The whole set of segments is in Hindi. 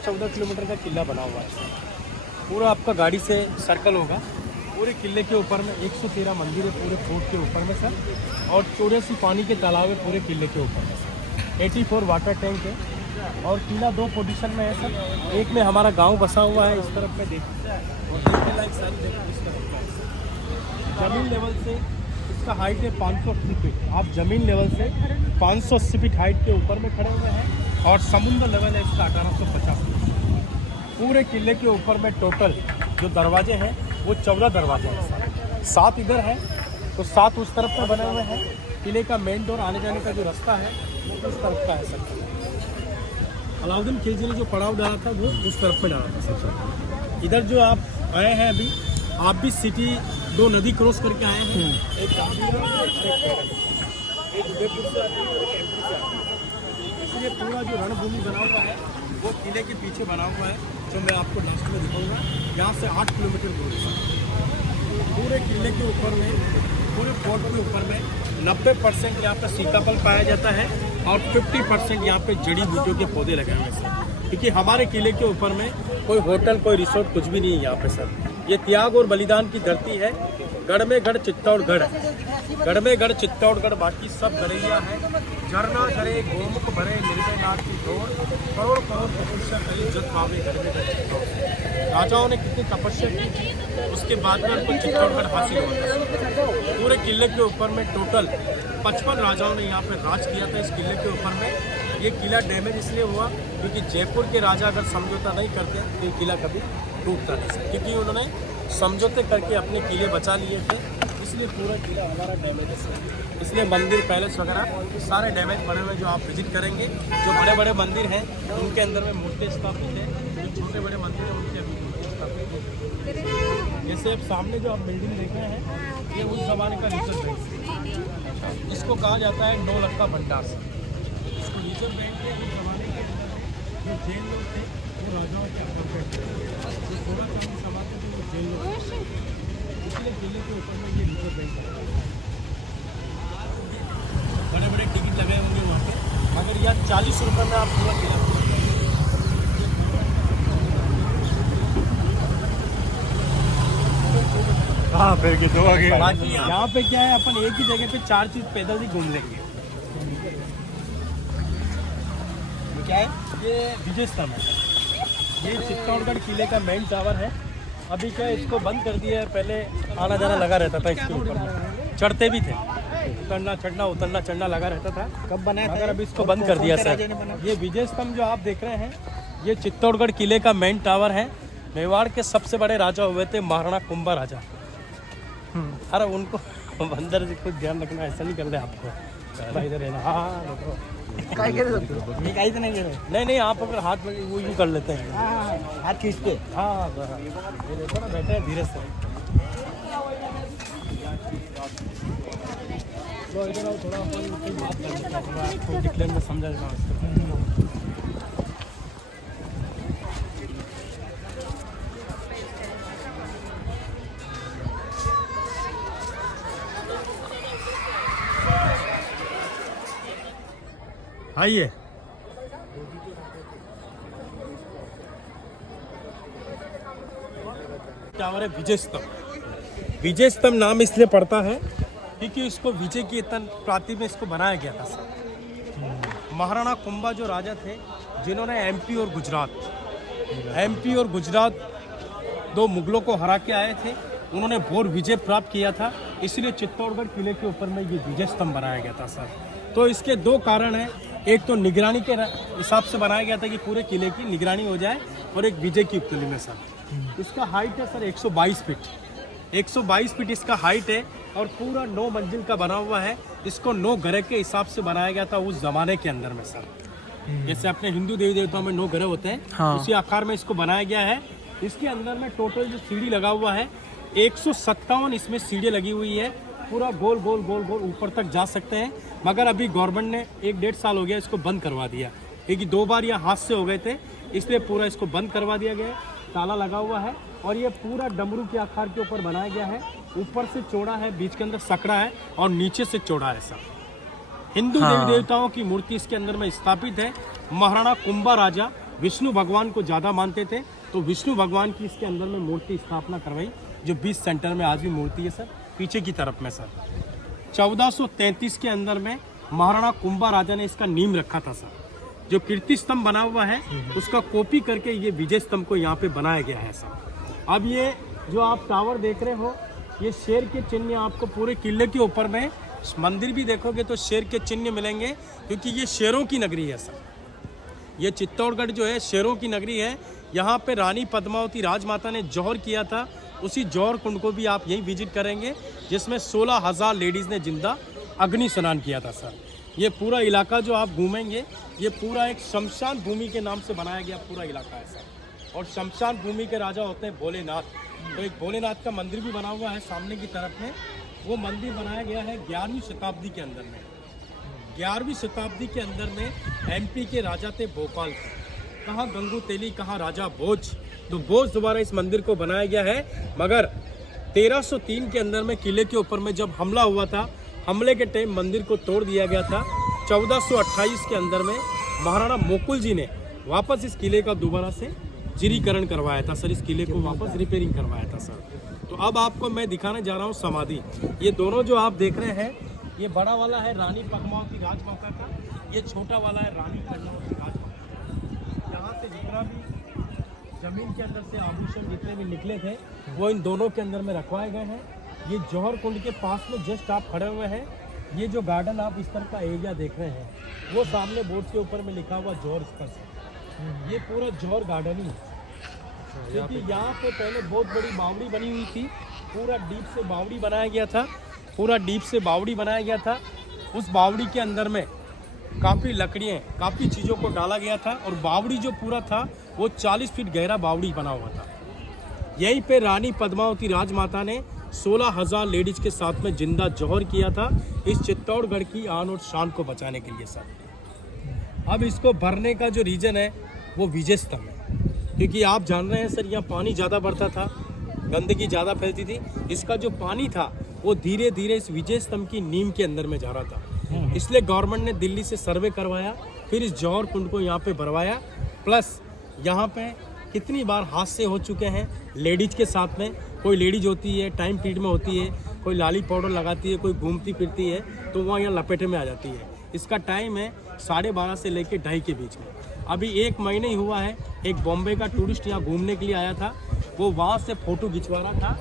13-14 किलोमीटर का किला बना हुआ है। पूरा आपका गाड़ी से सर्कल होगा। पूरे किले के ऊपर में 113 मंदिर है पूरे फोर्ट के ऊपर में सर, और 84 पानी के तालाब है पूरे किले के ऊपर में सर। 84 वाटर टैंक है और किला 2 पोजीशन में है सर। एक में हमारा गांव बसा हुआ है, इस तरफ में देखिए, और देखने लायक सर देखो इस तरफ का है। जमीन लेवल से इसका हाइट है 580 फीट। आप जमीन लेवल से 580 फीट हाइट के ऊपर में खड़े हुए हैं, और समुद्र लेवल है इसका 1850 फीट। पूरे किले के ऊपर में टोटल जो दरवाजे हैं वो 14 दरवाजे हैं। 7 इधर है तो 7 उस तरफ पर बने हुए हैं। किले का मेन डोर आने जाने का जो रास्ता है वो उस तरफ का है सर। अलाउद्दीन खिलजी ने जो पड़ाव डाला था वो उस तरफ में डाला था सर। इधर जो आप आए हैं अभी, आप भी सिटी 2 नदी क्रॉस करके आए हैं, एक गांधी और एक उदयपुर से आते हैं और एक एमपी से आते हैं। इसलिए पूरा जो रणभूमि बना हुआ है वो किले के पीछे बना हुआ है, जो मैं आपको लास्ट में दिखाऊंगा। यहाँ से 8 किलोमीटर दूर है। पूरे किले के ऊपर में, पूरे फोर्ट के ऊपर में 90% यहाँ पर सीताफल पाया जाता है और 50% यहाँ पे जड़ी बूटियों के पौधे लगे हुए हैं सर। क्योंकि हमारे किले के ऊपर में कोई होटल, कोई रिसोर्ट कुछ भी नहीं है यहाँ पे सर। ये त्याग और बलिदान की धरती है। गढ़ में गढ़ चित्तौड़गढ़, गढ़ में गढ़ चित्तौड़गढ़, बाकी सब गढ़ैया है। झरना झरे गोमुख भरे निर्भय नाथ की डोर, करोड़ करोड़ तपस्या करी जत पावे गढ़ में गढ़ चित्तौड़। राजाओं ने कितनी तपस्या की थी, उसके बाद में उनको चित्तौड़गढ़ हासिल हुआ। पूरे किले के ऊपर में टोटल 55 राजाओं ने यहाँ पे राज किया था इस किले के ऊपर में। ये किला डैमेज इसलिए हुआ क्योंकि जयपुर के राजा अगर समझौता नहीं करते तो ये किला कभी टूटता नहीं, क्योंकि उन्होंने समझौते करके अपने किले बचा लिए थे, इसलिए पूरा किला हमारा डैमेज है। इसलिए मंदिर, पैलेस वगैरह सारे डैमेज बने हुए जो आप विजिट करेंगे। जो बड़े बड़े मंदिर हैं उनके अंदर में मूर्ति स्थापित है, जो छोटे बड़े मंदिर हैं उनके अभी मूर्ति स्थापित है। जैसे अब सामने जो आप बिल्डिंग देख रहे हैं ये उस ज़माने का रिजर्व बैंक, इसको कहा जाता है 9 लाख का भंडार। इसको रिजर्व बैंक के उस ज़माने के जो जेल लोग थे वो राजाओं के अपोजिट थे, जो सोना चांदी समाते थे वो जेल लोग थे, इसलिए किले के ऊपर में ये रिजर्व बैंक है। बड़े बड़े टिकट लगे होंगे वहाँ पे, मगर यहाँ 40 रुपये में आप पूरा किला हाँ फिर के तो आगे। बाकी यहाँ पे क्या है, अपन एक ही जगह पे 4 चीज पैदल ही घूम लेंगे। क्या है ये विजय स्तंभ है, ये चित्तौड़गढ़ किले का मेन टावर है। अभी क्या इसको बंद कर दिया है, पहले आना जाना लगा रहता था इसके ऊपर में, चढ़ते भी थे, उतरना चढ़ना उतरना चढ़ना लगा रहता था। कब बनाया था? अगर अभी इसको बंद कर दिया सर। ये विजय स्तंभ जो आप देख रहे हैं ये चित्तौड़गढ़ किले का मेन टावर है। मेवाड़ के सबसे बड़े राजा हुए थे महाराणा कुंभा राजा। अरे उनको अंदर से कुछ ध्यान रखना, ऐसा नहीं कर रहे आपको इधर है ना। हाँ नहीं आप अगर हाथ में वो यूँ कर लेते हैं, हाथ खींचते। हाँ ये देखो ना, बैठे हैं धीरे से। तो इधर आओ, थोड़ा अपन बात कर लेते हैं, थोड़ा आपको डिक्लेयर में समझा जाना। आइए, टावर है विजय स्तंभ। विजय स्तंभ नाम इसलिए पड़ता है क्योंकि इसको विजय की प्राति में इसको बनाया गया था सर। महाराणा कुंभा जो राजा थे जिन्होंने एमपी और गुजरात 2 मुगलों को हरा के आए थे, उन्होंने घोर विजय प्राप्त किया था, इसलिए चित्तौड़गढ़ किले के ऊपर में ये विजय स्तंभ बनाया गया था सर। तो इसके 2 कारण हैं, एक तो निगरानी के हिसाब से बनाया गया था कि पूरे किले की निगरानी हो जाए, और एक विजय की उपलब्धि में सर। इसका हाइट है सर 122 फीट, 122 फीट इसका हाइट है, और पूरा 9 मंजिल का बना हुआ है। इसको 9 ग्रह के हिसाब से बनाया गया था उस जमाने के अंदर में सर। जैसे अपने हिंदू देवी देवताओं में 9 ग्रह होते हैं, हाँ। उसी आकार में इसको बनाया गया है। इसके अंदर में टोटल जो सीढ़ी लगा हुआ है 157 इसमें सीढ़ी लगी हुई है। पूरा गोल गोल गोल गोल ऊपर तक जा सकते हैं, मगर अभी गवर्नमेंट ने 1-1.5 साल हो गया इसको बंद करवा दिया, क्योंकि 2 बार यह हादसे हो गए थे, इसलिए पूरा इसको बंद करवा दिया गया। ताला लगा हुआ है, और ये पूरा डमरू के आकार के ऊपर बनाया गया है। ऊपर से चौड़ा है, बीच के अंदर सकड़ा है, और नीचे से चौड़ा है सब। हिंदू देवी देवताओं की मूर्ति इसके अंदर में स्थापित है। महाराणा कुंभा राजा विष्णु भगवान को ज़्यादा मानते थे, तो विष्णु भगवान की इसके अंदर में मूर्ति स्थापना करवाई, जो 20 सेंटर में आज भी मूर्ति है सर, पीछे की तरफ में सर। 1433 के अंदर में महाराणा कुंभा राजा ने इसका नींव रखा था सर। जो कीर्ति स्तंभ बना हुआ है उसका कॉपी करके ये विजय स्तंभ को यहाँ पे बनाया गया है सर। अब ये जो आप टावर देख रहे हो, ये शेर के चिन्ह आपको पूरे किले के ऊपर में, मंदिर भी देखोगे तो शेर के चिन्ह मिलेंगे, क्योंकि ये शेरों की नगरी है सर। ये चित्तौड़गढ़ जो है शेरों की नगरी है। यहाँ पे रानी पद्मावती राजमाता ने जौहर किया था, उसी जौहर कुंड को भी आप यहीं विजिट करेंगे, जिसमें 16,000 लेडीज़ ने जिंदा अग्नि स्नान किया था सर। ये पूरा इलाका जो आप घूमेंगे, ये पूरा एक शमशान भूमि के नाम से बनाया गया पूरा इलाका है सर। और शमशान भूमि के राजा होते हैं भोलेनाथ। तो एक भोलेनाथ का मंदिर भी बना हुआ है सामने की तरफ में। वो मंदिर बनाया गया है 11वीं शताब्दी के अंदर में। 11वीं शताब्दी के अंदर में एमपी के राजा थे भोपाल के, कहाँ गंगू तेली, कहाँ राजा भोज। तो भोज द्वारा इस मंदिर को बनाया गया है। मगर 1303 के अंदर में किले के ऊपर में जब हमला हुआ था, हमले के टाइम मंदिर को तोड़ दिया गया था। 1428 के अंदर में महाराणा मुकुल जी ने वापस इस किले का दोबारा से जीर्णीकरण करवाया था सर। इस किले को वापस रिपेयरिंग करवाया था सर। तो अब आपको मैं दिखाने जा रहा हूँ समाधि। ये दोनों जो आप देख रहे हैं, ये बड़ा वाला है रानी पद्मावती राजमाता का, ये छोटा वाला है रानी पद्मावती राजमाता। यहाँ से जितना भी जमीन के अंदर से आभूषण जितने भी निकले थे, वो इन दोनों के अंदर में रखवाए गए हैं। ये जौहर कुंड के पास में जस्ट आप खड़े हुए हैं, ये जो गार्डन आप इस तरह का एरिया देख रहे हैं, वो सामने बोर्ड के ऊपर में लिखा हुआ जौहर स्पर्श, ये पूरा जौहर गार्डन ही है। क्योंकि यहाँ पे पहले बहुत बड़ी बावड़ी बनी हुई थी, पूरा डीप से बावड़ी बनाया गया था, पूरा डीप से बावड़ी बनाया गया था। उस बावड़ी के अंदर में काफ़ी लकड़ियाँ, काफ़ी चीज़ों को डाला गया था, और बावड़ी जो पूरा था वो 40 फीट गहरा बावड़ी बना हुआ था। यहीं पे रानी पद्मावती राजमाता ने 16,000 लेडीज़ के साथ में जिंदा जौहर किया था, इस चित्तौड़गढ़ की आन और शान को बचाने के लिए सर। अब इसको भरने का जो रीज़न है वो विजय स्तंभ है, क्योंकि आप जान रहे हैं सर, यहाँ पानी ज़्यादा बढ़ता था, गंदगी ज़्यादा फैलती थी। इसका जो पानी था वो धीरे धीरे इस विजय स्तंभ की नीम के अंदर में जा रहा था। इसलिए गवर्नमेंट ने दिल्ली से सर्वे करवाया, फिर इस जौहर कुंड को यहाँ पे भरवाया। प्लस यहाँ पे कितनी बार हादसे हो चुके हैं लेडीज के साथ में। कोई लेडीज होती है, टाइम पीरियड में होती है, कोई लाली पाउडर लगाती है, कोई घूमती फिरती है, तो वहाँ यहाँ लपेटे में आ जाती है। इसका टाइम है 12:30 से लेकर 2:30 के बीच में। अभी 1 महीने ही हुआ है, एक बॉम्बे का टूरिस्ट यहाँ घूमने के लिए आया था, वो वहाँ से फ़ोटो खिंचवा रहा था,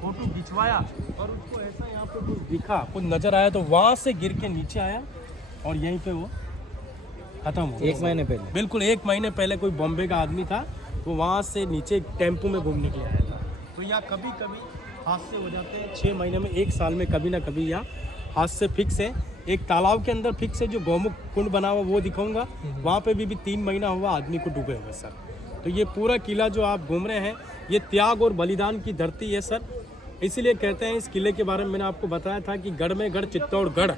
फ़ोटो खिंचवाया और उसको ऐसा यहाँ पे कुछ दिखा, कुछ नज़र आया, तो वहाँ से गिर के नीचे आया और यहीं पे वो ख़त्म हो गया। 1 महीने पहले, बिल्कुल 1 महीने पहले कोई बॉम्बे का आदमी था, वो वहाँ से नीचे टेम्पो में घूमने के लिए आया था। तो यहाँ कभी कभी हादसे हो जाते हैं, 6 महीने में, 1 साल में कभी ना कभी यहाँ हादसे फिक्स है। एक तालाब के अंदर फिक्स है, जो गौमुख कुंड बना हुआ वो दिखाऊंगा, वहाँ पे भी 3 महीना हुआ आदमी को डूबे हुए सर। तो ये पूरा किला जो आप घूम रहे हैं, ये त्याग और बलिदान की धरती है सर। इसीलिए कहते हैं इस किले के बारे में मैंने आपको बताया था कि गढ़ में गढ़ चित्तौड़गढ़,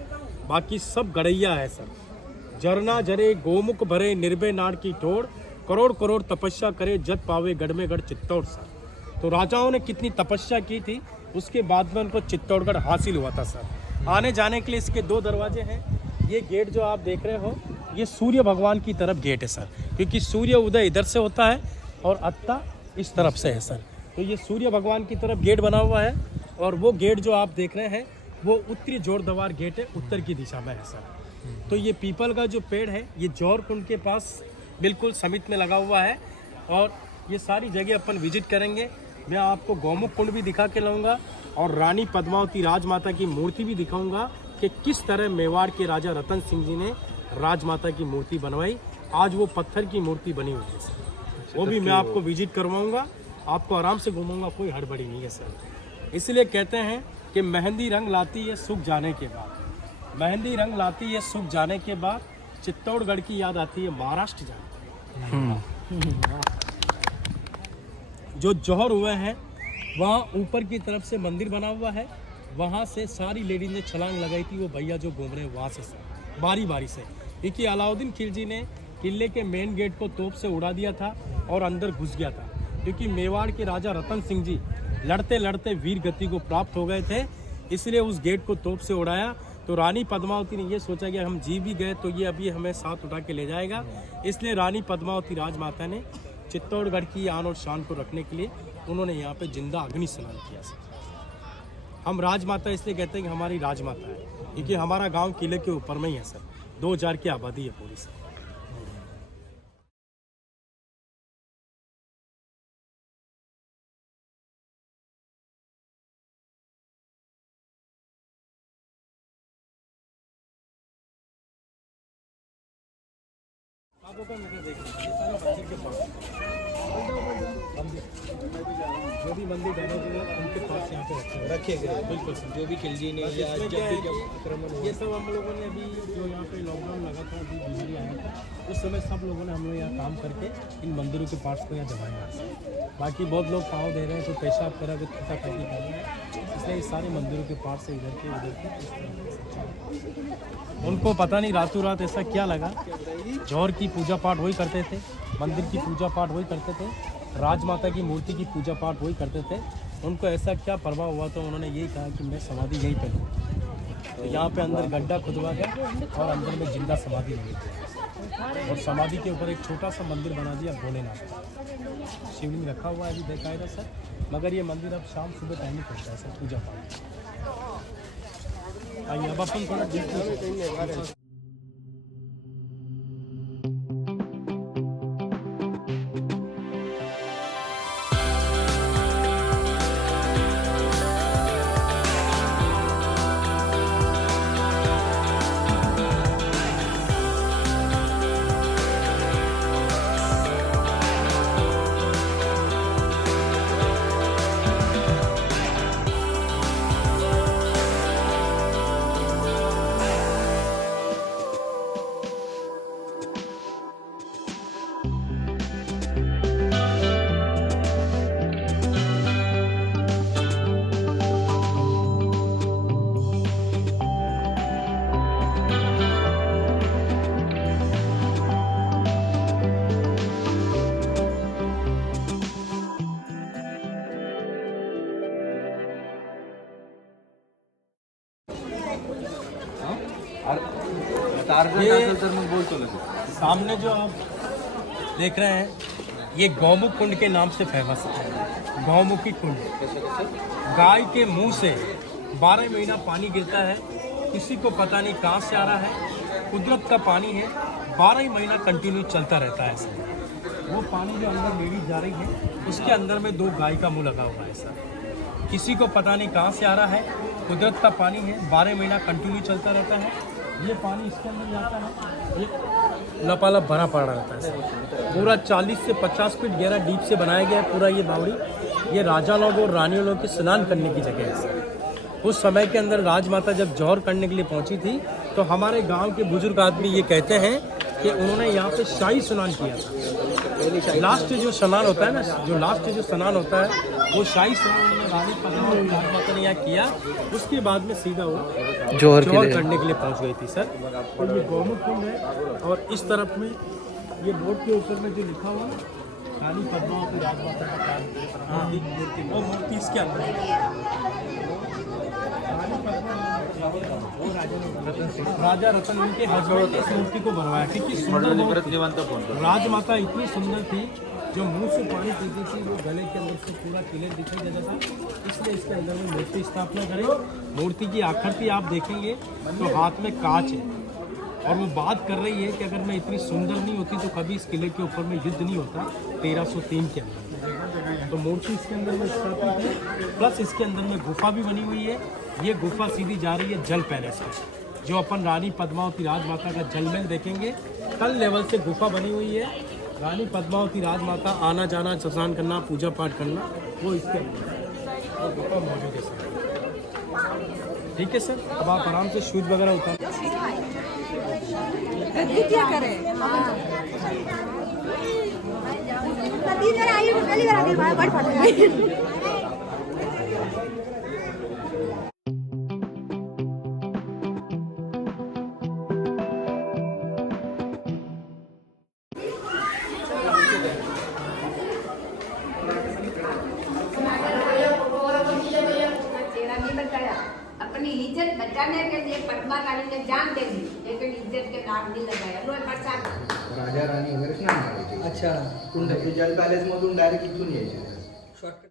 बाकी सब गढ़ैया है सर। जरना जरे गोमुख भरे निर्भय नाड़ की ठोड़, करोड़ करोड़ तपस्या करे जग पावे गढ़ में गढ़ चित्तौड़ सर। तो राजाओं ने कितनी तपस्या की थी, उसके बाद में उनको चित्तौड़गढ़ हासिल हुआ था सर। आने जाने के लिए इसके 2 दरवाजे हैं। ये गेट जो आप देख रहे हो, ये सूर्य भगवान की तरफ गेट है सर, क्योंकि सूर्य उदय इधर से होता है और अत्ता इस तरफ से है सर। तो ये सूर्य भगवान की तरफ गेट बना हुआ है, और वो गेट जो आप देख रहे हैं वो उत्तरी जोरद्वार गेट है, उत्तर की दिशा में है सर। तो ये पीपल का जो पेड़ है, ये जौहर कुंड के पास बिल्कुल समित में लगा हुआ है, और ये सारी जगह अपन विजिट करेंगे। मैं आपको गौमुख कुंड भी दिखा के लाऊंगा, और रानी पद्मावती राजमाता की मूर्ति भी दिखाऊंगा कि किस तरह मेवाड़ के राजा रतन सिंह जी ने राजमाता की मूर्ति बनवाई। आज वो पत्थर की मूर्ति बनी हुई है सर, वो भी मैं आपको विजिट करवाऊंगा, आपको आराम से घुमाऊंगा, कोई हड़बड़ी नहीं है सर। इसलिए कहते हैं कि मेहंदी रंग लाती है सुख जाने के बाद, मेहंदी रंग लाती है सुख जाने के बाद, चित्तौड़गढ़ की याद आती है महाराष्ट्र जाने। जो जौहर हुए हैं वहाँ ऊपर की तरफ से मंदिर बना हुआ है, वहाँ से सारी लेडीज ने छलांग लगाई थी, वो भैया जो घूम रहे हैं वहाँ से सर, बारी बारी से। क्योंकि अलाउद्दीन खिलजी ने किले के मेन गेट को तोप से उड़ा दिया था और अंदर घुस गया था, क्योंकि मेवाड़ के राजा रतन सिंह जी लड़ते लड़ते वीर गति को प्राप्त हो गए थे, इसलिए उस गेट को तोप से उड़ाया तो रानी पद्मावती ने ये सोचा कि हम जी भी गए तो ये अभी हमें साथ उठा के ले जाएगा, इसलिए रानी पद्मावती राजमाता ने चित्तौड़गढ़ की आन और शान को रखने के लिए उन्होंने यहाँ पे जिंदा अग्नि स्नान किया सर। हम राजमाता इसलिए कहते हैं कि हमारी राजमाता है, क्योंकि हमारा गांव किले के ऊपर में ही है सर। 2000 की आबादी है पूरी सर। आपको देख लीजिए सारे मंदिर के पास जो भी मंदिर बने हुए हैं उनके पास यहाँ पे रखे गए बिल्कुल सर। जो भी खिलजी ने या जब भी आक्रमण, ये सब हम लोगों ने अभी जो यहाँ पे लॉकडाउन लगा था, अभी बिजली आया था, उस समय सब लोगों ने हम लोग यहाँ काम करके इन मंदिरों के पार्ट्स को यहाँ जमाया। बाकी बहुत लोग पाँव दे रहे हैं तो पेशाब करा के थका थकी कर रहे हैं, इसलिए इस सारे मंदिरों के पार्ट से इधर के उधर के इस तरह से उनको पता नहीं रातों रात ऐसा क्या लगा। जौहर की पूजा पाठ वही करते थे, मंदिर की पूजा पाठ वही करते थे, राजमाता की मूर्ति की पूजा पाठ वही करते थे। उनको ऐसा क्या प्रभाव हुआ तो उन्होंने यही कहा कि मैं समाधि यहीं पर लूँ। तो यहाँ पे अंदर गड्ढा खुदवा गया और अंदर में जिंदा समाधि लगी थी, और समाधि के ऊपर एक छोटा सा मंदिर बना दिया भोलेनाथ का। शिवलिंग रखा हुआ है अभी बेकायदा सर, मगर ये मंदिर अब शाम सुबह टाइम ही खुलता है सर पूजा पाठ। आइए अब अपन थोड़ा डीप ये सामने जो आप देख रहे हैं ये गौमुख कुंड के नाम से फेमस है। गौमुखी कुंड गाय के मुंह से 12 महीना पानी गिरता है, किसी को पता नहीं कहाँ से आ रहा है, कुदरत का पानी है, 12 महीना कंटिन्यू चलता रहता है ऐसा। वो पानी जो अंदर लेडीज जा रही है उसके अंदर में 2 गाय का मुंह लगा हुआ है ऐसा, किसी को पता नहीं कहाँ से आ रहा है, कुदरत का पानी है, 12 महीना कंटिन्यू चलता रहता है। ये पानी इसके अंदर जाता है, ये लपालप भरा पड़ा रहता है पूरा 40 से 50 फीट गहरा डीप से बनाया गया है पूरा ये बावड़ी। ये राजा लोग और रानियों लोग के स्नान करने की जगह है। उस समय के अंदर राजमाता जब जौहर करने के लिए पहुंची थी तो हमारे गांव के बुजुर्ग आदमी ये कहते हैं कि उन्होंने यहाँ पे शाही स्नान किया था। लास्ट जो स्नान होता है ना, जो लास्ट जो स्नान होता है वो शाही स्नान रानी पद्मावती राजमाता ने यहाँ किया। उसके बाद में सीधा वो जौहर करने के लिए पहुंच गई थी सर। और ये गौमुख कुंड है, और इस तरफ में ये बोर्ड के ऊपर में जो लिखा हुआ रानी पद्मावती राजमाता का कार्य, वो मूर्ति इसके अंदर राजा रतन उनके हस्बैंड ने इस मूर्ति को बनवाया, क्योंकि सुंदर राजमाता इतनी सुंदर थी, जो मुंह से पानी पीती थी वो गले के अंदर से पूरा क्लियर दिखाई देता था, इसलिए इसके अंदर में मूर्ति स्थापना करें। मूर्ति की आकृति आप देखेंगे तो हाथ में कांच है, और वो बात कर रही है कि अगर मैं इतनी सुंदर नहीं होती तो कभी इस किले के ऊपर में युद्ध नहीं होता 1303 के अंदर। तो मूर्ति इसके अंदर में स्थापित है, प्लस इसके अंदर में गुफा भी बनी हुई है। ये गुफा सीधी जा रही है जल पैलेस में, जो अपन रानी पद्मावती राजमाता का जल महल देखेंगे, तल लेवल से गुफा बनी हुई है। रानी पद्मावती राजमाता आना जाना, स्नान करना, पूजा पाठ करना, वो इसके अंदर गुफा मौजूद है सर। ठीक है सर, अब आप आराम से शूज वगैरह उतार क्या करें। अपने अपनी इज्जत बचाने के लिए पद्मा रानी ने जान दे दी, लेकिन इज्जत के दाग नहीं लगाया। लो प्रसाद। राजा राणी वगैरे नाही मारायचे. अच्छा कुंड ते जल पॅलेस मधून डायरेक्ट इथून यायचे. शॉर्टकट.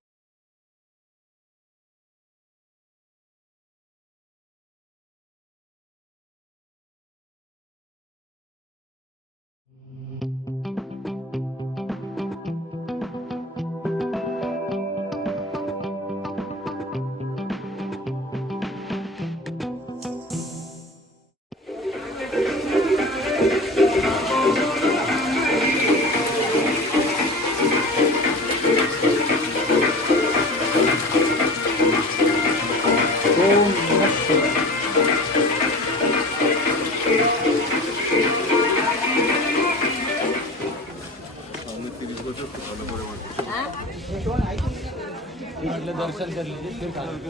दर्शन कर लीजिए फिर चलो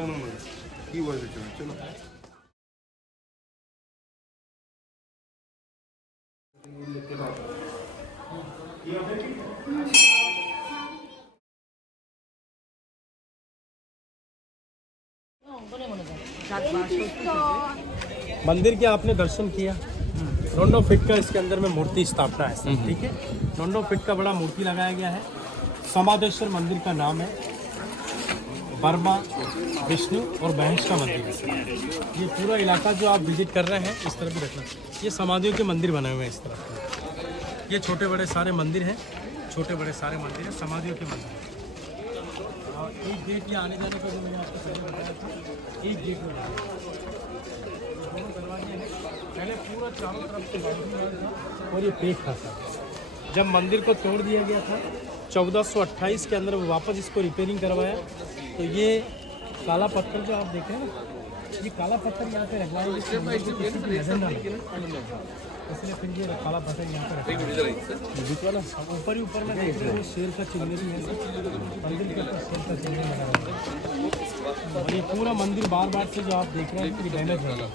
मंदिर के आपने दर्शन किया। 9 फीट का इसके अंदर में मूर्ति स्थापना है सर, ठीक है। 9 फीट का बड़ा मूर्ति लगाया गया है। समादेश्वर मंदिर का नाम है। ब्रह्मा विष्णु और महेश का मंदिर है। ये पूरा इलाका जो आप विजिट कर रहे हैं इस तरफ भी रखना। ये समाधियों के मंदिर बने हुए हैं इस तरफ। ये छोटे बड़े सारे मंदिर हैं, छोटे बड़े सारे मंदिर हैं, समाधियों के मंदिर। और एक गेट ये आने जाने का जो मैंने आपको पहले बताया था, एक गेट में दोनों दरवाजे हैं। पहले पूरा चारों तरफ से बाउंड्री था और ये पेट था सर। जब मंदिर को तोड़ दिया गया था 1428 के अंदर वापस इसको रिपेयरिंग करवाया। तो ये काला पत्थर जो आप देख रहे हैं ना, ये काला पत्थर यहाँ पे रखवाएंगे इसलिए फिर ये काला पत्थर यहाँ पे रखा। ऊपर ही ऊपर में देख रहे हो शेर का चिन्ह भी है, मंदिर के ऊपर शेर का चिन्ह लगा हुआ है। और ये पूरा मंदिर बार बार से जो आप देख रहे हैं कि डैमेज हो रहा है।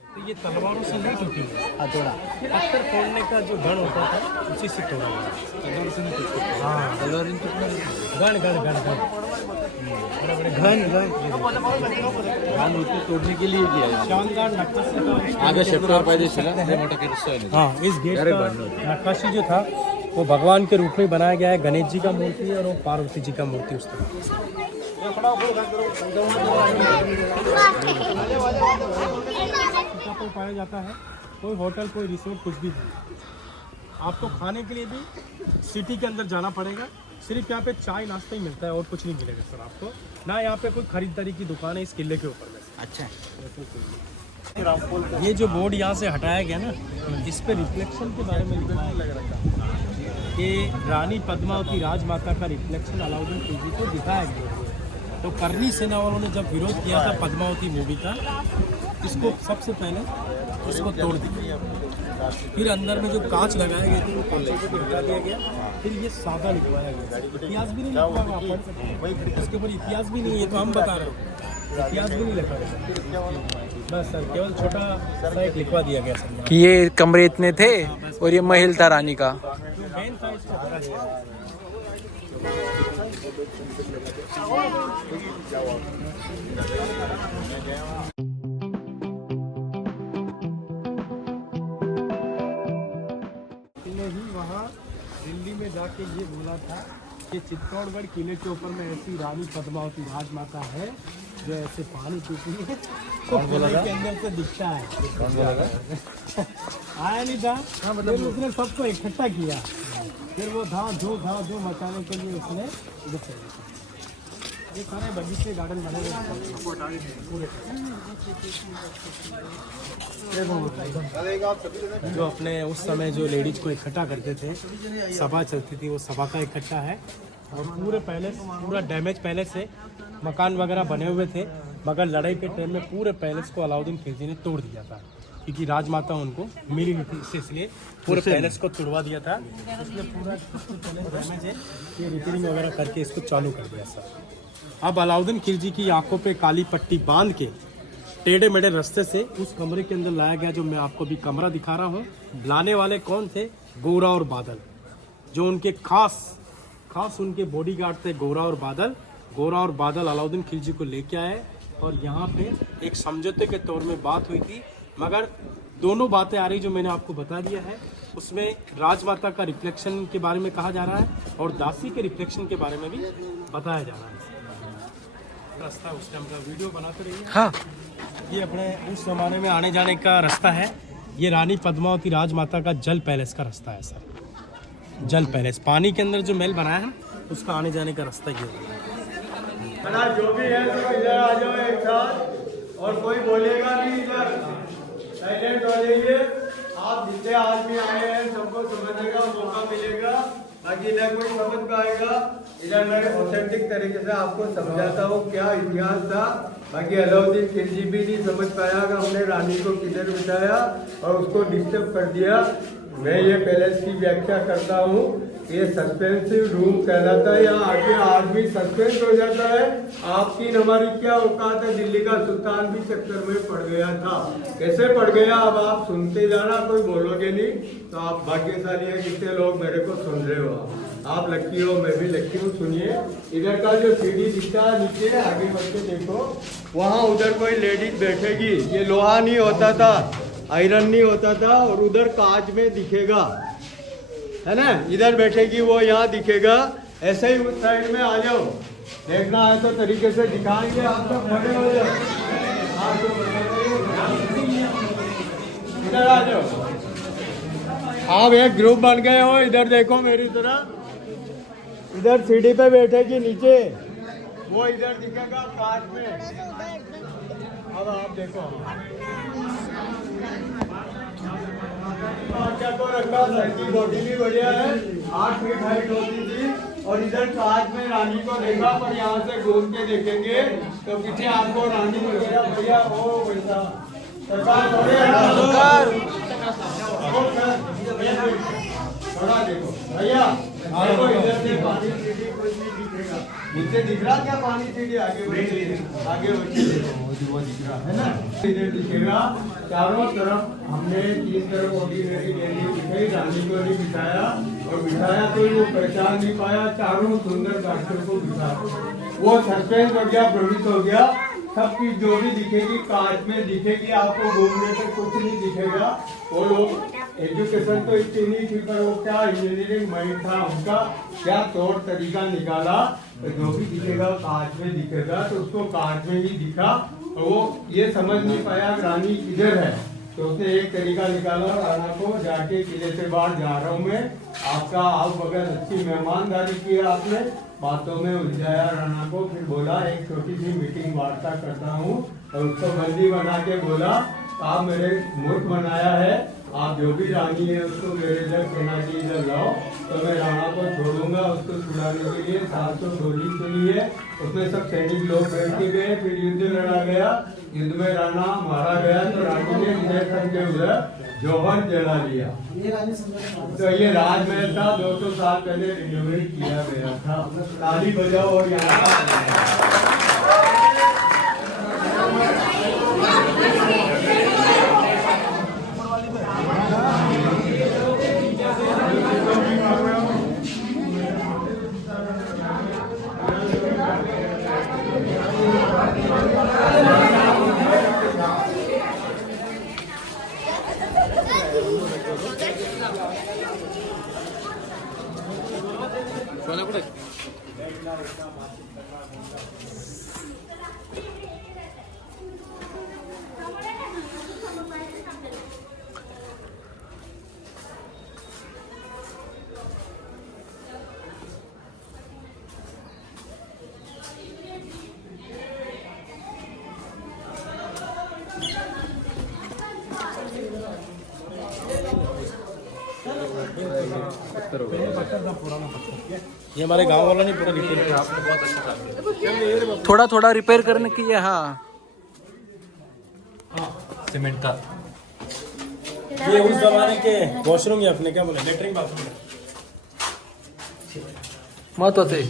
तो ये तलवारों से नहीं टूटी है, हथौड़ा पत्थर तोड़ने का जो गण होता था उसी से तोड़ा गया। तलवार से नहीं टूटता। हाँ तलवार नहीं टूटना, गण गण गण गण बड़े घन घन उसको तोड़ने के लिए किया है। शानदार नक्काशी का आगे शेपटावर पाहिजे शिला। हाँ इस गेट का नक्काशी जो था वो भगवान के रूप में बनाया गया है। गणेश जी का मूर्ति है और वो पार्वती जी का मूर्ति उस तरह पाया जाता है। कोई होटल कोई रिसोर्ट कुछ भी नहीं। आपको खाने के लिए भी सिटी के अंदर जाना पड़ेगा। सिर्फ यहाँ पे चाय नाश्ता ही मिलता है और कुछ नहीं मिलेगा सर आपको। ना यहाँ पे कोई खरीदारी की दुकान है इस किले के ऊपर में। अच्छा ये जो बोर्ड यहाँ से हटाया गया ना, इस पे रिफ्लेक्शन के बारे में लिखा है कि रानी पद्मावती राजमाता का रिफ्लेक्शन अलाउद्दीन खिलजी को दिखाया गया। तो करनी सेना वालों ने जब विरोध किया था पद्मावती मूवी का, इसको सबसे पहले इसको तोड़ दिया। फिर अंदर में जो कांच लगाए गए थे वो कांचों को हटा दिया गया। फिर ये सादा लिखवाया गया। इतिहास भी नहीं लिखा हुआ आप पढ़ सकते, इसके ऊपर इतिहास भी नहीं है। तो हम बता रहे हैं इतिहास भी नहीं लिखा गया। बस सर केवल छोटा सा एक लिखवा दिया गया सर कि ये कमरे इतने थे और ये महल था रानी का। जो मेन था इसको हटा दिया। वहाँ दिल्ली में जाके ये बोला था कि चित्तौड़गढ़ किले के ऊपर में ऐसी रानी पद्मावती राजमाता है जो ऐसे पानी पीती है। कौन बोला था? के अंदर से दिखता है। कौन बोला था? आया नहीं था। हाँ मतलब उसने सबको इकट्ठा किया। फिर वो धाँ धो मचाने के लिए उसने इधर चले। ये सारे बगीचे गार्डन बने हुए पूरे। जो अपने उस समय जो लेडीज को इकट्ठा करते थे, सभा चलती थी, वो सभा का इकट्ठा है। और पूरे पैलेस पूरा डैमेज पैलेस है, मकान वगैरह बने हुए थे, मगर लड़ाई के टाइम में पूरे पैलेस को अलाउद्दीन खिलजी ने तोड़ दिया था क्योंकि राजमाता उनको मिली नहीं थी, इसलिए पूरे पैलेस को तोड़वा दिया था। इसलिए पूरा पैलेस डैमेज है, ये रिपेयरिंग वगैरह करके इसको चालू कर दिया सर। अब अलाउद्दीन खिलजी की आंखों पे काली पट्टी बांध के टेढ़े मेढ़े रास्ते से उस कमरे के अंदर लाया गया, जो मैं आपको भी कमरा दिखा रहा हूँ। लाने वाले कौन थे? गोरा और बादल, जो उनके खास खास उनके बॉडीगार्ड थे गोरा और बादल। गोरा और बादल अलाउद्दीन खिलजी को लेके आए और यहाँ पे एक समझौते के तौर में बात हुई थी, मगर दोनों बातें आ रही जो मैंने आपको बता दिया है, उसमें राजमाता का रिफ्लेक्शन के बारे में कहा जा रहा है और दासी के रिफ्लेक्शन के बारे में भी बताया जा रहा है। रास्ता उस टाइम का वीडियो बनाते रहिए। हाँ ये अपने उस जमाने में आने जाने का रास्ता है। ये रानी पद्मावती राजमाता का जल पैलेस का रास्ता है सर। जल पैलेस पानी के अंदर जो महल बनाया है उसका आने जाने का रास्ता ये है। जो भी है तो इधर आ जाओ एक साथ, और कोई बोलेगा नहीं, इधर साइलेंट हो जाइए। आप जितने आदमी आए हैं सबको समझने का मौका मिलेगा, बाकी इधर कोई समझ पाएगा। इधर मैं ऑथेंटिक तरीके से आपको समझाता हूँ क्या इतिहास था। बाकी अलाउद्दीन खिलजी भी नहीं समझ पाया कि हमने रानी को किधर बिठाया और उसको डिस्टर्ब कर दिया। मैं ये पैलेस की व्याख्या करता हूँ। ये सस्पेंसिव रूम कहलाता है। यहाँ आके आदमी सस्पेंस हो जाता है। आपकी हमारी क्या औकात है। दिल्ली का सुल्तान भी चक्कर में पड़ गया था। कैसे पड़ गया अब आप सुनते जाना, कोई बोलोगे नहीं तो आप भाग्यशाली है। कितने लोग मेरे को सुन रहे हो, आप लक्की हो, मैं भी लक्की हूँ। सुनिए, इधर का जो सीढ़ी दिखता है नीचे आगे बढ़ के देखो, वहाँ उधर कोई लेडीज बैठेगी। ये लोहा नहीं होता था, आयरन नहीं होता था, और उधर कांच में दिखेगा, है ना। इधर बैठेगी वो, यहाँ दिखेगा। ऐसे ही उस साइड में आ जाओ, देखना है तो तरीके से दिखाएंगे। आप सब खड़े हो जाओ, इधर आ जाओ। आप एक ग्रुप बन गए हो। इधर देखो मेरी तरह, इधर सीढ़ी पे बैठेगी नीचे, वो इधर दिखेगा कांच में। अब आप देखो बच्चा को रखा, सर की बॉडी भी बढ़िया है, 8 फीट हाइट होती थी। और इधर कांच में रानी को देखा, पर यहाँ से घूम के देखेंगे तो पीछे आपको रानी वगैरह बढ़िया हो। वैसा सरकार थोड़ा देखो भैया, देखो इधर से पानी सीढ़ी कुछ नहीं दिखेगा। नीचे दिख रहा क्या पानी सीढ़ी? आगे आगे वो दिख रहा है ना, इधर दिखेगा। चारों तरफ हमने 3 तरफ ऑर्डिनरी डेली बिठाई, रानी को नहीं बिठाया, और बिठाया तो वो पहचान नहीं पाया। चारों सुंदर डॉक्टर को बिठाया, वो सस्पेंस हो गया, प्रवृत्त हो गया। सब चीज जो भी दिखेगी कांच में दिखेगी, आपको घूमने पे कुछ नहीं दिखेगा। वो लोग एजुकेशन तो इतनी नहीं थी, पर वो क्या इंजीनियरिंग माइंड था उनका, क्या तौर तरीका निकाला। तो जो भी दिखेगा कांच में दिखेगा, तो उसको कांच में ही दिखा। और वो ये समझ नहीं पाया रानी किधर है, तो उसने एक तरीका निकाला, राणा को जाके किले से बाहर जा रहा हूँ मैं, आपका आप बगैर अच्छी मेहमानदारी की आपने, बातों में उलझाया राणा को। फिर बोला एक छोटी सी मीटिंग वार्ता करता हूँ, और उसको बंदी बना के बोला आप मेरे मूर्ख बनाया है, आप जो भी रानी है उसको मेरे इधर सेना जी इधर लाओ, तो मैं राणा को छोड़ूंगा। उसको छुड़ाने के लिए 700 गोली चली है, उसमें सब सैनिक लोग बैठ के गए। फिर युद्ध लड़ा गया, युद्ध में राणा मारा गया, तो रानी ने विजय करके उधर जौहर जला लिया। तो ये राजमहल था, 200 साल पहले रिनोवेट किया गया था। ताली बजाओ और यहाँ ये हमारे गांव वालों ने पूरा रिपेयर किया। आपने बहुत अच्छा काम किया। थोड़ा थोड़ा रिपेयर करने की है। हाँ सीमेंट का ये उस जमाने के वॉशरूम है, अपने क्या बोले लेटरिन बाथरूम महत्वाचं आहे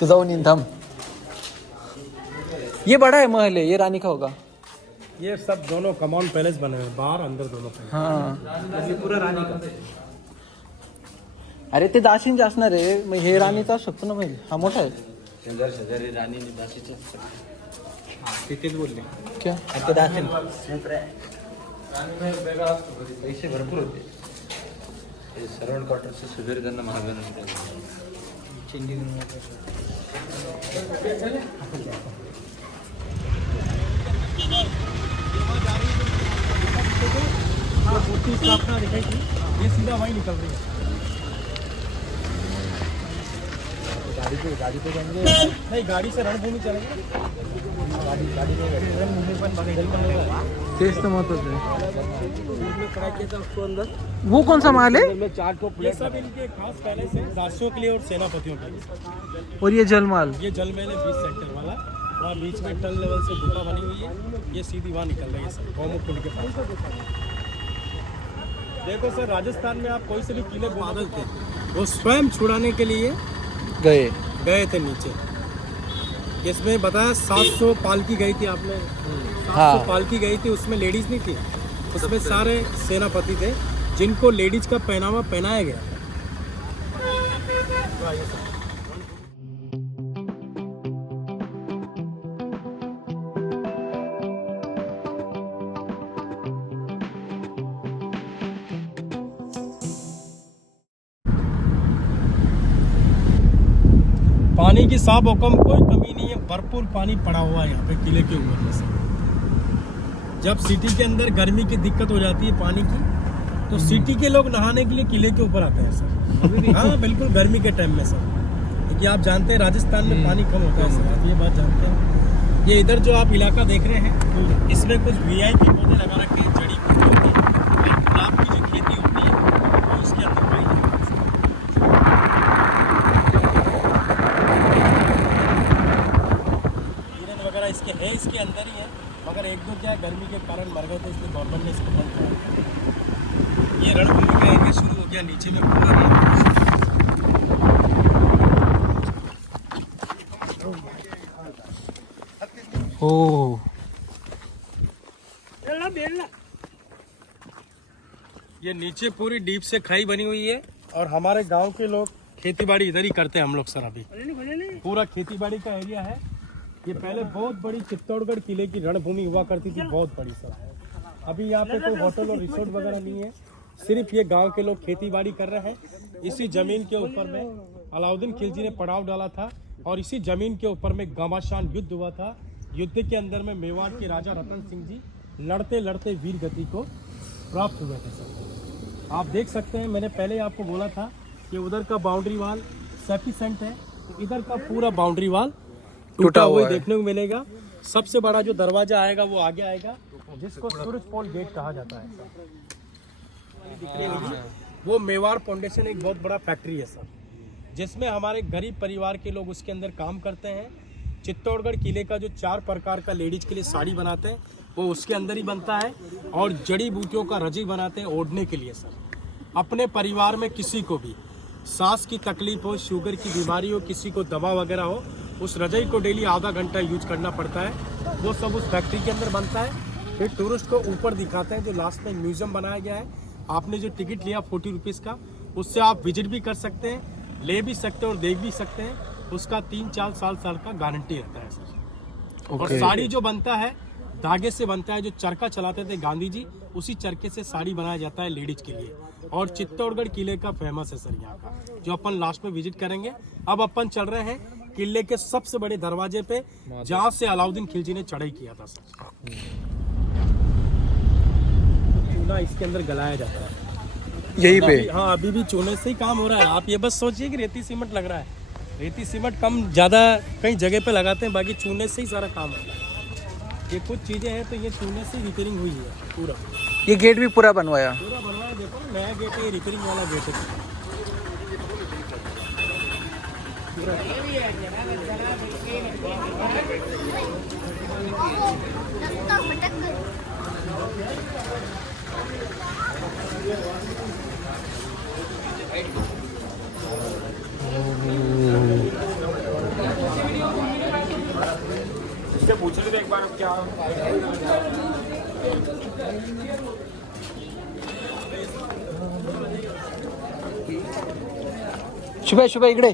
तो जाऊन येईन थांब। ये बड़ा है महल है, ये रानी का होगा। ये सब दोनों कमाउंट पैलेस बने हुए, बाहर अंदर दोनों पैलेस। हाँ ये पूरा रानी का। अरे ते दाशींचे असणार आहे, मग हे राणीचा असू शकतो ना भाई, हा मोठा आहे. तिथेच बोलले क्या ते दाखवेल पैसे भरपूर होते. सर्वंट क्वार्टरचे सुधीर त्यांना महाग मूर्ति स्थापना दिखाई थी, ये सीधा वहीं निकल रही है. गाड़ी पे जाएंगे नहीं, गाड़ी से रणभूमि चलेंगे. गाड़ी में रणभूमि पर बगैर तेच तर महत्वाचं आहे. वो कौन सा माल है? ये सब इनके खास पैलेस है दासियों के लिए और सेनापतियों के लिए. और ये जलमाल. ये जल महल है 20 सेक्टर वाला, वहाँ बीच में टल लेवल से गुफा बनी हुई है, ये सीधी वहाँ निकल रही है सर, गौमुख कुंड के पास. देखो सर, राजस्थान में आप कोई से भी किले घुमा देते, वो स्वयं छुड़ाने के लिए गए थे नीचे. इसमें बताया 700 पालकी गई थी, आपने 700 पालकी गई थी, उसमें लेडीज नहीं थी, उसमें सारे सेनापति थे जिनको लेडीज का पहनावा पहनाया गया. पानी की साफ हुकम कोई कमी नहीं है, भरपूर पानी पड़ा हुआ है यहाँ पे किले के ऊपर में से. जब सिटी के अंदर गर्मी की दिक्कत हो जाती है पानी की, तो सिटी के लोग नहाने के लिए किले के ऊपर आते हैं सर. हाँ बिल्कुल, गर्मी के टाइम में सर, क्योंकि आप जानते हैं राजस्थान में पानी कम होता है सर, आप ये बात जानते हैं. ये इधर जो आप इलाका देख रहे हैं, इसमें कुछ VIP पौधे लगा रखे हैं, जड़ी बूटी होती है, गुलाब की जो खेती होती है वो इसके अंदर पाई जाती है. इसके है, इसके अंदर ही है, मगर एक दो क्या गर्मी के कारण मर गए थे, इसलिए गवर्नमेंट ने इसको बंद किया. ये रणभूमि का एरिया शुरू हो गया, नीचे में पूरा ओ ये नीचे पूरी डीप से खाई बनी हुई है, और हमारे गांव के लोग खेतीबाड़ी इधर ही करते हैं हम लोग सर. अभी पूरा खेतीबाड़ी का एरिया है. ये पहले बहुत बड़ी चित्तौड़गढ़ किले की रणभूमि हुआ करती थी, बहुत बड़ी सर. अभी यहाँ पे कोई होटल और रिसोर्ट वगैरह नहीं है, सिर्फ ये गांव के लोग खेतीबाड़ी कर रहे हैं. इसी जमीन के ऊपर में अलाउद्दीन खिलजी ने पड़ाव डाला था, और इसी जमीन के ऊपर में घमासान युद्ध हुआ था. युद्ध के अंदर में मेवाड़ के राजा रतन सिंह जी लड़ते लड़ते वीर गति को प्राप्त हुए थे सर. आप देख सकते हैं, मैंने पहले आपको बोला था कि उधर का बाउंड्री वाल सफिशेंट है, तो इधर का पूरा बाउंड्री वाल टूटा हुआ देखने को मिलेगा. सबसे बड़ा जो दरवाजा आएगा वो आगे आएगा, जिसको सूरजपोल गेट कहा जाता है. वो मेवाड़ फाउंडेशन एक बहुत बड़ा फैक्ट्री है सर, जिसमें हमारे गरीब परिवार के लोग उसके अंदर काम करते हैं. चित्तौड़गढ़ किले का जो 4 प्रकार का लेडीज के लिए साड़ी बनाते हैं, वो उसके अंदर ही बनता है. और जड़ी बूटियों का रजी बनाते हैं ओढ़ने के लिए सर. अपने परिवार में किसी को भी सांस की तकलीफ हो, शुगर की बीमारी हो, किसी को दवा वगैरह हो, उस रजाई को डेली आधा घंटा यूज करना पड़ता है. वो सब उस फैक्ट्री के अंदर बनता है. फिर टूरिस्ट को ऊपर दिखाते हैं, जो लास्ट में म्यूजियम बनाया गया है. आपने जो टिकट लिया 40 रुपीज़ का, उससे आप विजिट भी कर सकते हैं, ले भी सकते हैं और देख भी सकते हैं. उसका 3-4 साल का गारंटी रहता है सर. और साड़ी जो बनता है धागे से बनता है, जो चरखा चलाते थे गांधी जी, उसी चरखे से साड़ी बनाया जाता है लेडीज के लिए. और चित्तौड़गढ़ किले का फेमस है सर यहाँ का, जो अपन लास्ट में विजिट करेंगे. अब अपन चल रहे हैं किले के सबसे बड़े दरवाजे पे, जहाँ से अलाउद्दीन खिलजी ने चढ़ाई किया था सर. चूना इसके अंदर गलाया जाता है यहीं पे. हाँ, अभी भी चूने से ही काम हो रहा है. आप ये बस सोचिए कि रेती सीमेंट लग रहा है, रेती सीमेंट कम ज़्यादा कई जगह पे लगाते हैं, बाकी चूने से ही सारा काम होता है. ये कुछ चीज़ें हैं तो ये चूने से रिपेयरिंग हुई है पूरा. ये गेट भी पूरा बनवाया. देखो नया गेट है, रिपेयरिंग वाला गेट है. इससे पूछ लो एक बार क्या शुभे शुभे इकडे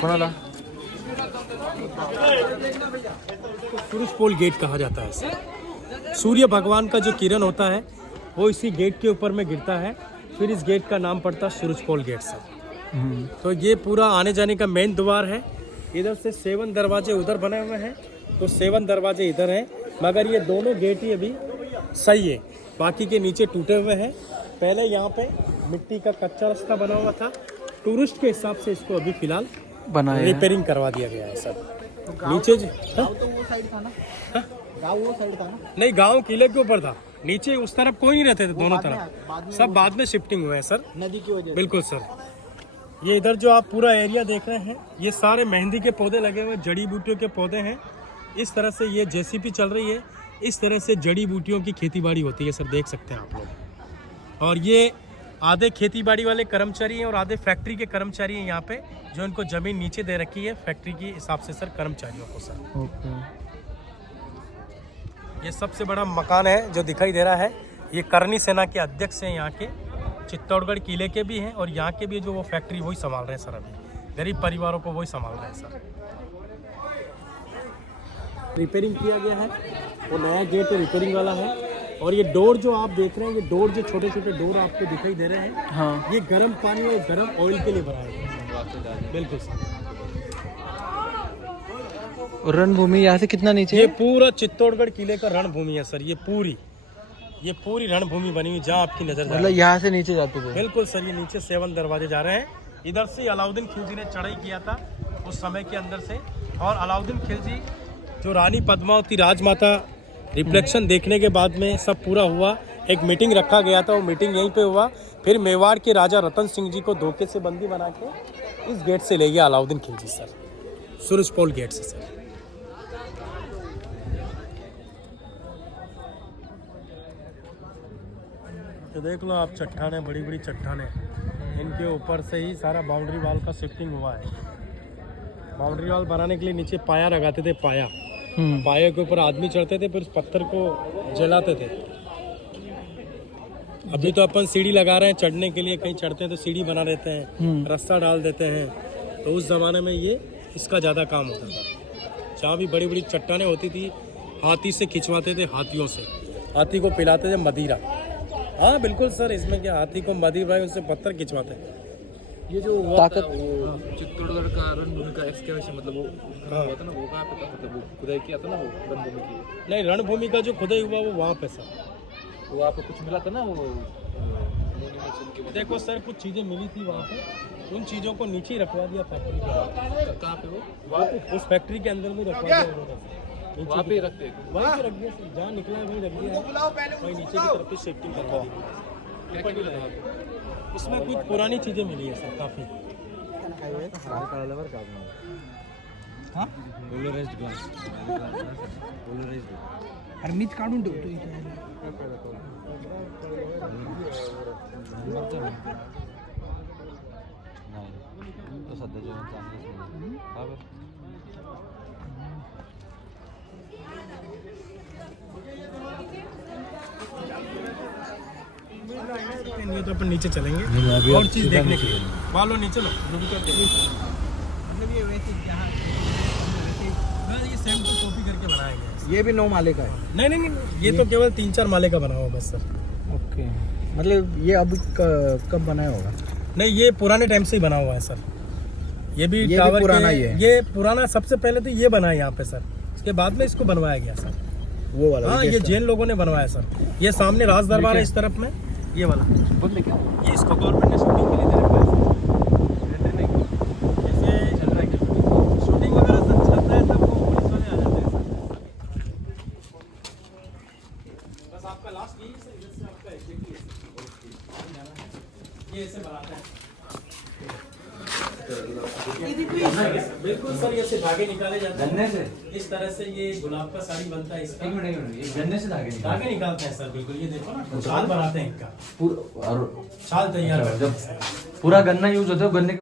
कोणाला सूरज पोल गेट कहा जाता है इसे। सूर्य भगवान का जो किरण होता है वो इसी गेट के ऊपर में गिरता है, फिर इस गेट का नाम पड़ता है सूरज पोल गेट से। तो ये पूरा आने जाने का मेन द्वार है। इधर से 7 दरवाजे उधर बने हुए हैं, तो 7 दरवाजे इधर हैं, मगर ये दोनों गेट ही अभी सही है, बाकी के नीचे टूटे हुए हैं। पहले यहाँ पे मिट्टी का कच्चा रास्ता बना हुआ था, टूरिस्ट के हिसाब से इसको अभी फिलहाल बनाया है। रिपेयरिंग करवा दिया गया है सब। नीचे गाँव तो वो साइड था ना, गाँव वो साइड था ना। नहीं, गांव किले के ऊपर था, नीचे उस तरफ कोई नहीं रहते थे, दोनों तरफ सब बाद में शिफ्टिंग हुए हैं सर। नदी की वजह बिल्कुल सर। ये इधर जो आप पूरा एरिया देख रहे हैं, ये सारे मेहंदी के पौधे लगे हुए, जड़ी बूटियों के पौधे हैं। इस तरह से ये जेसीपी चल रही है, इस तरह से जड़ी बूटियों की खेतीबाड़ी होती है सर, देख सकते हैं आप लोग। और ये आधे खेतीबाड़ी वाले कर्मचारी हैं और आधे फैक्ट्री के कर्मचारी हैं यहाँ पे, जो इनको ज़मीन नीचे दे रखी है फैक्ट्री के हिसाब से सर, कर्मचारियों को सर। ये सबसे बड़ा मकान है जो दिखाई दे रहा है, ये करनी सेना के अध्यक्ष हैं यहाँ के, चित्तौड़गढ़ किले के भी हैं, और यहाँ के भी जो वो फैक्ट्री वही संभाल रहे हैं सर। अभी गरीब परिवारों को वही संभाल रहे हैं सर। रिपेयरिंग किया गया है, वो नया गेट रिपेयरिंग वाला है। और ये डोर जो आप देख रहे हैं, ये डोर जो छोटे छोटे डोर आपको दिखाई दे रहे हैं, हाँ। ये गर्म पानी और गर्म ऑयल के लिए बनाए गए हैं। बिल्कुल सर। और रणभूमि यहाँ से कितना नीचे ये है? पूरा चित्तौड़गढ़ किले का रणभूमि है सर। ये पूरी रणभूमि बनी हुई, जहाँ आपकी नजर जा मतलब रही है। यहाँ से नीचे जाते थे? बिल्कुल सर। ये नीचे 7 दरवाजे जा रहे हैं। इधर से अलाउद्दीन खिलजी ने चढ़ाई किया था उस समय के अंदर से, और अलाउद्दीन खिलजी जो रानी पद्मावती राजमाता रिफ्लेक्शन देखने के बाद में सब पूरा हुआ, एक मीटिंग रखा गया था, वो मीटिंग यहीं पे हुआ। फिर मेवाड़ के राजा रतन सिंह जी को धोखे से बंदी बना के इस गेट से ले गया अलाउद्दीन खिलजी सर, सूरजपोल गेट से सर। तो देख लो आप, चट्टानें, बड़ी बड़ी चट्टानें, इनके ऊपर से ही सारा बाउंड्री वॉल का शिफ्टिंग हुआ है। बाउंड्री वॉल बनाने के लिए नीचे पाया लगाते थे, पाये के ऊपर आदमी चढ़ते थे, फिर उस पत्थर को जलाते थे। अभी तो अपन सीढ़ी लगा रहे हैं चढ़ने के लिए, कहीं चढ़ते हैं तो सीढ़ी बना देते हैं, रास्ता डाल देते हैं। तो उस ज़माने में ये इसका ज़्यादा काम होता था। जहाँ भी बड़ी बड़ी चट्टानें होती थी, हाथी से खिंचवाते थे, हाथियों से, हाथी को पिलाते थे मदिरा। हाँ बिल्कुल सर, इसमें क्या, हाथी को मदिरा उससे पत्थर खिंचवाते हैं। ये जो ताकत चित्तौड़गढ़ का रणभूमि का एक्सकेवेशन, मतलब वो हुआ था ना, वो कहाँ पे था? मतलब वो खुदाई किया था ना वो रणभूमि की? नहीं, रणभूमि का जो खुदाई हुआ वो वहाँ पे सर। वो आपको कुछ मिला था ना वो देखो सर, कुछ चीज़ें मिली थी वहाँ पे, उन चीज़ों को नीचे ही रखवा दिया फैक्ट्री के। कहाँ पे वो? वहाँ पे उस फैक्ट्री के अंदर में रखवा दिया उन्होंने। वहाँ पे ही रखते हैं? वहीं पे रख दिया सर, जहाँ निकला है वहीं रख दिया है। वहीं नीचे की तरफ शिफ्टिंग करवा दी। क्या क्या मिला था वहाँ पे? इसमें कुछ पुरानी चीज़ें मिली है सर, काफ़ी। मीच काढून ठेवतो इथे. नहीं तो अपन नीचे चलेंगे और चीज़ देखने के लिए। वालो नीचे लो, मतलब ये वैसे जहाँ ये सेम टू कॉपी करके बनाया गया है। ये भी 9 माले का है? नहीं नहीं नहीं, ये तो केवल 3-4 माले का बना हुआ बस सर। ओके, मतलब ये अब कब बनाया होगा? नहीं, ये पुराने टाइम से ही बना हुआ है सर। ये भी टावर पुराना ही है। ये पुराना, सबसे पहले तो ये बना है यहाँ पे सर, उसके बाद में इसको बनवाया गया सर। वो वाला? हाँ, ये जैन लोगों ने बनवाया सर। ये सामने राज दरबार है इस तरफ में, ये वाला। ये इसको गवर्नमेंट ने शूटिंग के लिए दे रखा है। जैसे शूटिंग वगैरह सब चलता है तब वो पुलिस वाले आ जाते हैं सर। बस आपका लास्ट यही सर, इधर से आपका एग्जैक्टली ये ऐसे बनाते हैं। बिल्कुल सर, ये से धागे निकाले जाते हैं गन्ने से। इस तरह से ये गुलाब का साड़ी बनता है इसका। गन्ने से धागे निकालते हैं सर, बिल्कुल। ये देखो ना, छाल बनाते हैं इनका, और छाल तैयार करते हैं। जब पूरा गन्ना यूज होता है, गन्ने